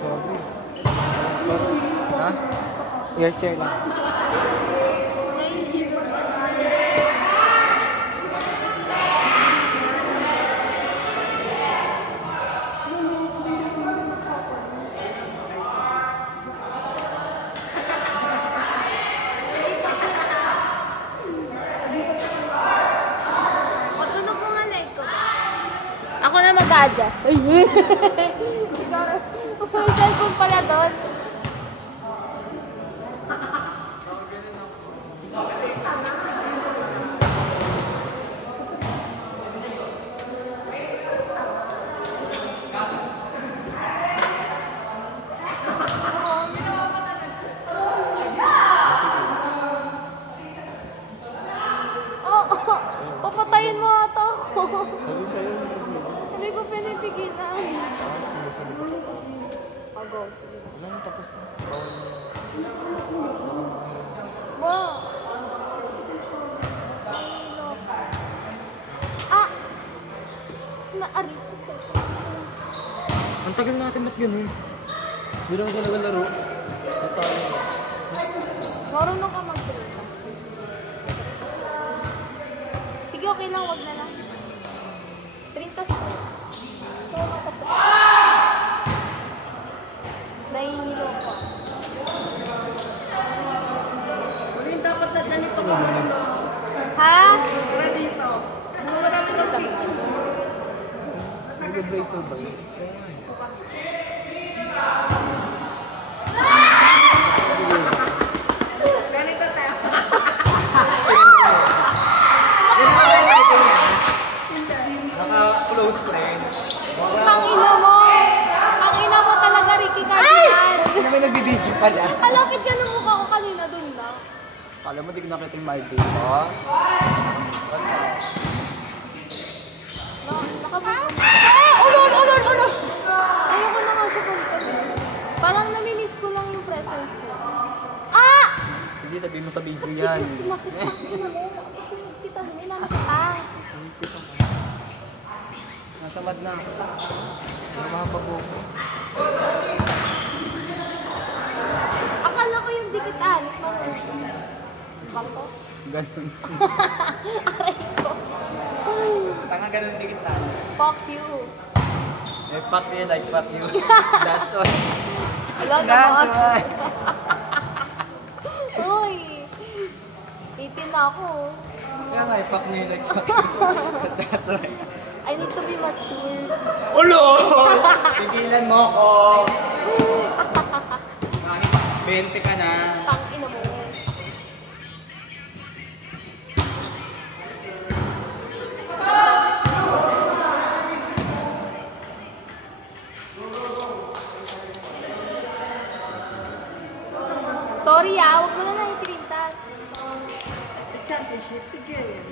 Sorry. Ha? Yes, share lang. Ako na mag-adjust. Ay! May cellphone pala doon. Papatayin mo ata ako. Sabi sa'yo. Hindi ko pinipigilan. Go. Sige. Wala na, tapos na. Wow. Ah! Naari ko. Ang tagal natin ba't ganun? Hindi naman talaga laro. Marunong ka mag-trita. Sige, okay lang. Wag na lang. 30 sa so, masapit. Nahihilo ko. Ulit dapat na ganito ko. Ha? Para dito. Wala mo ng picture. Nag-break to ba yun? Ganito tayo. Naka-close friend. Pangina mo! Pangina mo talaga, Ricky Cardinal! Hindi naman nagbibideo pala. Kalapit ka ng mukha ko kanina dun na. Kala mo di ko nakita yung my baby. Ay! Ulol! Ayoko na nga siya pagpapit. Parang namimiss ko lang yung presence niya. Ah! Hindi, sabihin mo sa video yan. Kita mo, inanakita. Nasa mad na. Ano mga pabuko? Akala ko yung dikit anik mo. Bako? Ganun. Aray ko. Tanga ganun dikit na. Fuck you. Eh, fuck you like fuck you. That's why. Wala That's naman. why. Uy. 18 na ako. Kaya nga, fuck me like fuck you. That's why. I need to be mature. Ulo! Tigilan mo ako. 20 ka na. Tangina mo. Sorry huwag mo na lang itirintas. The championship begin.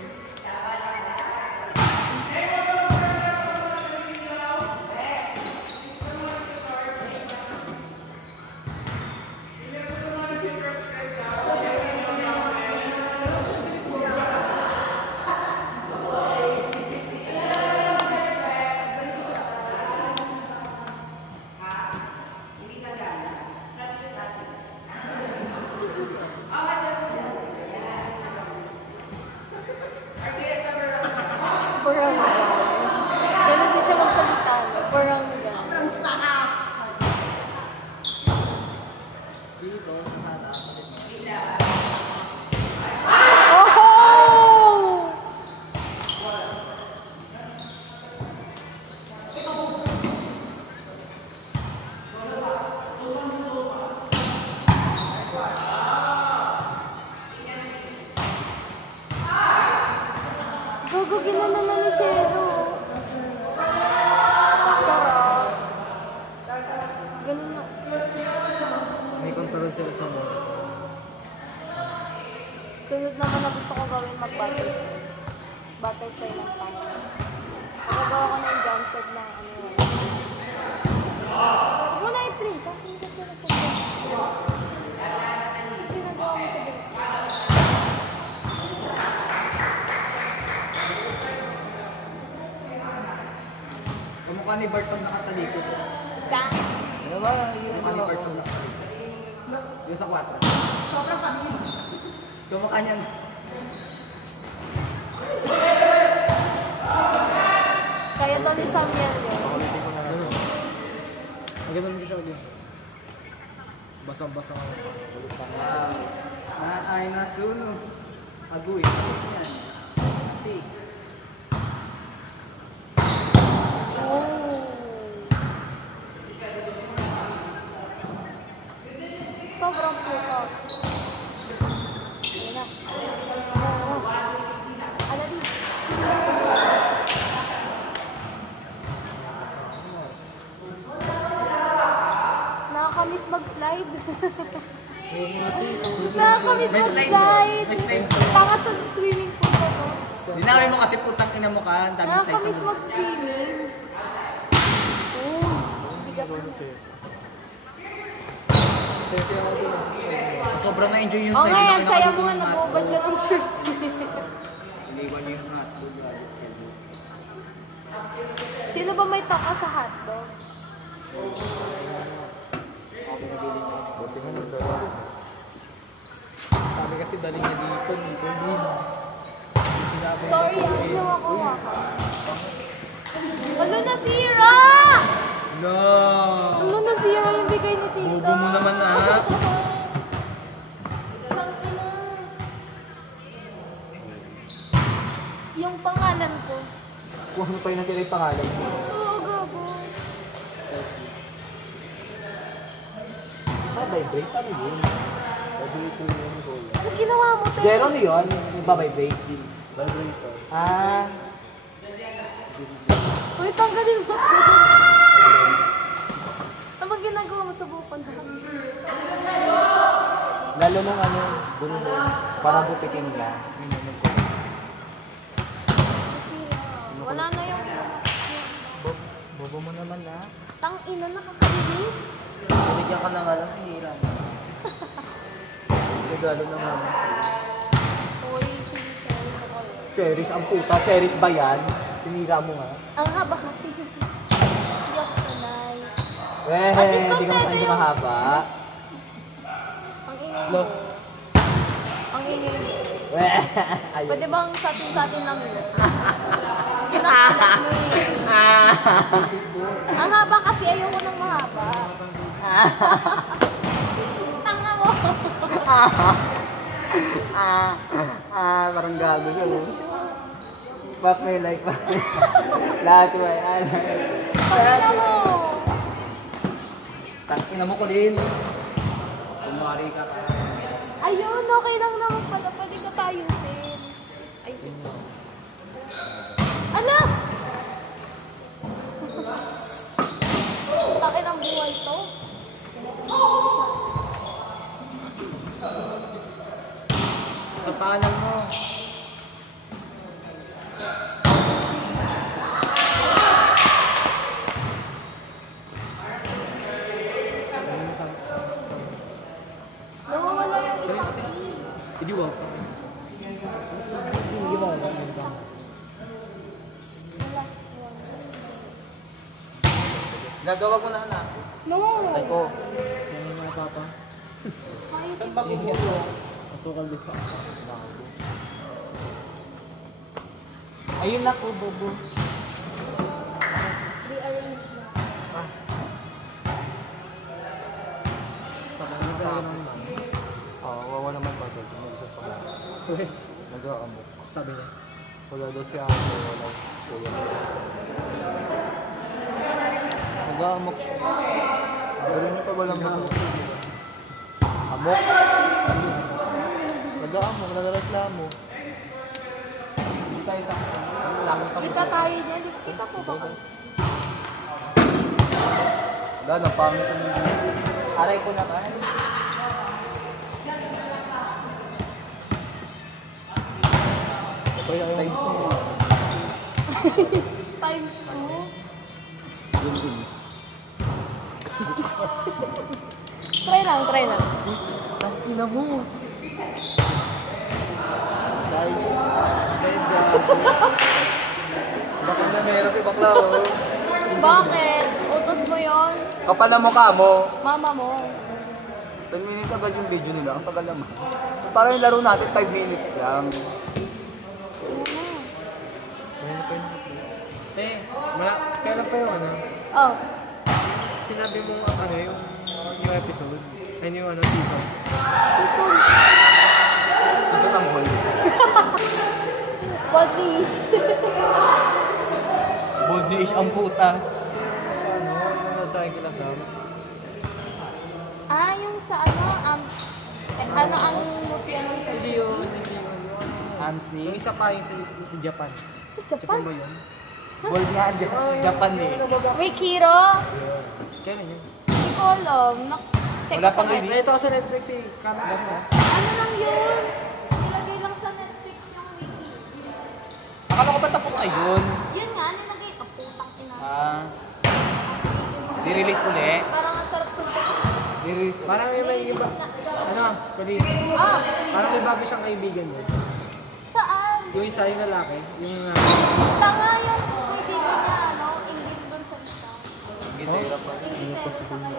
Parang gano'n din siya magsalita. Parang gano'n. Dito, sa harap. Oh! Gugugin na naman ni Shero. Sarap. Ganun na. May control sila sa mo. Sunod naman na gusto ko gawin mag-butterfly. Butterfly ng pants. Magagawa ko ng jump set ng ano yun. Huwag mo na i-print. Hindi ka sila po. Ginagawa mo sa bus. Kamukha ni Bart pag nakatalikod. Isa. Ano ba? Yung sa 4. Sobrang kami. Kumakain yan. Kaya to ni Samuel yun. Ang ganda mo siya ulit. Basang-basang ako. Ay nasunog. Agoy. Yan. Tea. Oh. Sobrang puto. Ayan na. Alali. Nakakamiss mag-slide. Nakakamiss mag-slide. Next time. Tanga sa swimming pool ko to. Dinawin mo kasi putang ina mo ka. Ang dami Nakakamiss slides mo. mag-swimming. Oh, bigat na. Saya-saya ako din sa slide. Sobrang na-enjoy yung Oo slide. nga yan, Nakita saya ko mo nga yung nag-ubad ka ng shirt. Iniwan niyo yung hotdog. Sino ba may taka sa hotdog? Sabi kasi dali niya dito. Sinabi niya. Sorry, ang ginawa ko waka. Ano nasira? No! Ano nasira yung bigay ni Tita? Bobo mo naman, ah. Tangina. Yung pangalan ko. Kung ano pa yung natira yung pangalan mo. Oo, gago. Vibrate? Ano yun? Vibrate yun. Ano ginawa mo, Te? Zero na yun? Yung ba-vibrate? Vibrator. Ah. Uy, tanggalin mo. Ano ba ginagawa mo sa bukon? Lalo nung ano, bunong parang butikin ka. Wala na yung... Bobo mo naman na. Tang-ina, nakakainis. Binigyan ka na nga lang, sinira mo. Regalo naman. Uy, sinisharing ko kayo. Cherish ang puta. Cherish ba yan? Sinira mo nga. Ang haba kasi. Hindi ako sanay. Eh, At least hindi ka kompleto masanay sa yung- mahaba. Ang ingay. Look. Ang ingay. Ayun. Pwede bang sa atin lang yun? Kinakalat mo eh. Ang haba kasi ayoko ng mahaba. Tanga mo. Parang gago siya. Back may like, back may lahat may Tanga mo. Tangina mo ko din. Kumari ka ka. Ayun, okay lang naman pala. Pwede ka tayo sin. Ay, sin. Ano? Takin ang buhay to. Sa pangalan mo. Nawawala yung isang key. Hindi ba? Hindi ba? The last one. Gagawa ko na anak. No! Ay ko. Yan yung mga papa. Saan ba bumuso? Masukal dito. Ayun na ko, bobo. Rearrange na. Sa kanya ka lang naman. Oo, wawa naman ba ito? Nag-isas pa lang. Nag-aamok. Sabi niya. Wala daw si Ate, wala kuya. Nag-aamok siya. Galing niyo pa ba lang ba ito? Amok? Nag-aamok, nagreklamo. Hindi tayo sa lang pa. Kita tayo dyan. Kita po ba? Wala, napangit ang hindi. Aray ko naman. Kaya yung Times 2. Times 2. Try lang, try lang. Tangina mo. Say. Say Baka na meron si bakla, oh. Bakit? Utos mo yon? Kapal na mukha mo. Mama mo. 10 minutes agad yung video nila. Ang tagal naman. Parang yung laro natin, 5 minutes lang. Kailan pa yung ano? Oh. Sinabi mo ano yung episode? Ano yung ano season? Susun. Gusto ng ball. Body. Bold niche ang puta. Ano tayo kinasama? Ah, yung sa ano, ano ang mutya ng sa Hindi yun. Hansni. Yung isa pa yung sa Japan. Sa Japan Japan? ba yun? Bold nga, Japan eh. Wait, Kiro? Kailan yun? Hindi ko alam. Check Wala ko sa pang Netflix. Ito sa Netflix eh. Canada mo. Ano lang yun? Nilagay lang sa Netflix yung wiki. Akala ko ba tapos na yun? Yun nga, nilagay. Ang putang ina. Di-release uli. Parang ang sarap suntok. Di-release uli. Parang may iba. Ano? Kulit. Ah, Parang may bago siyang kaibigan mo. saan? Yung isa yung lalaki. Yung Tanga yung pwede ko niya, ano, ingit doon sa mata. Gitira pa. Ingit sa mata.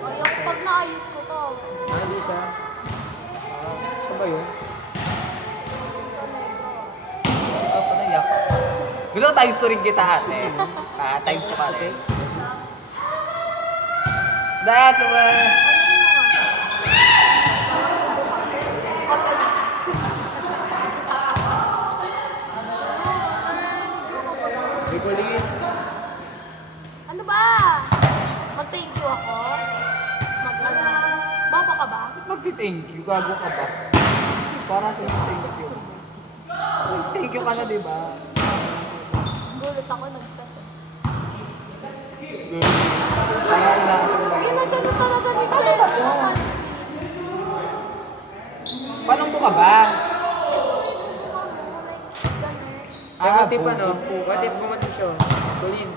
O, yung pag naayos ko to. hindi siya. Siya ba yun? Ikaw pa naiyak. Gusto ko times 2 rin kita ate. Times 2 ate. That's where... Kulit. Ano ba? Mag-thank you ako? Mag-ano? Baba ka ba? Mag-thank you, gago ka ba? Para sa thank you. Thank you ka na, di ba? Gulat ako, nag-chat. Kaya na. Ginagano talaga ni Jen. Paano mo ka ba? What if ano? What if gumawa siya? Kulit.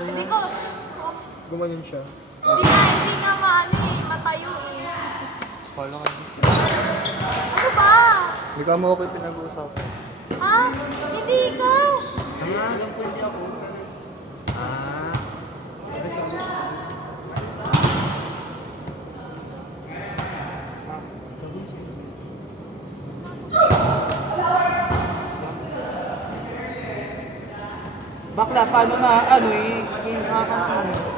Hindi ko, Gumanon siya. hindi nga maano eh, matayo eh. Kala ka. Ano ba? Hindi ka mo okay pinag-uusapan. Ha? Hindi ikaw. Alam ko hindi ako. Ah. Bakla, paano ano eh? Game kakanta.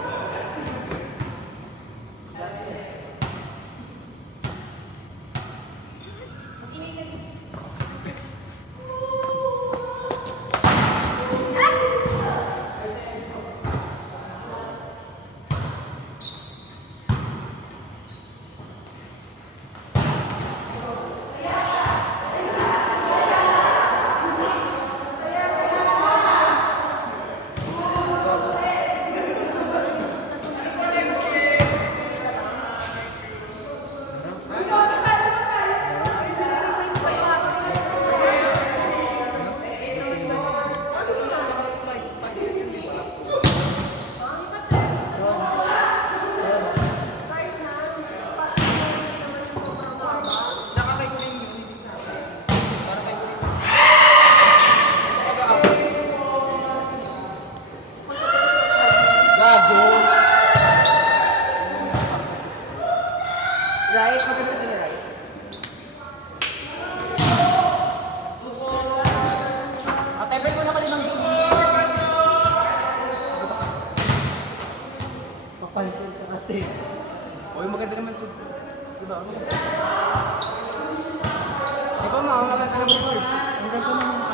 Right? Maganda sila, right? Atebay mo na ka limang doon. Papansin ka kasi. Uy, maganda naman siya. Diba? Di ba maganda naman ito? Ang ganda naman.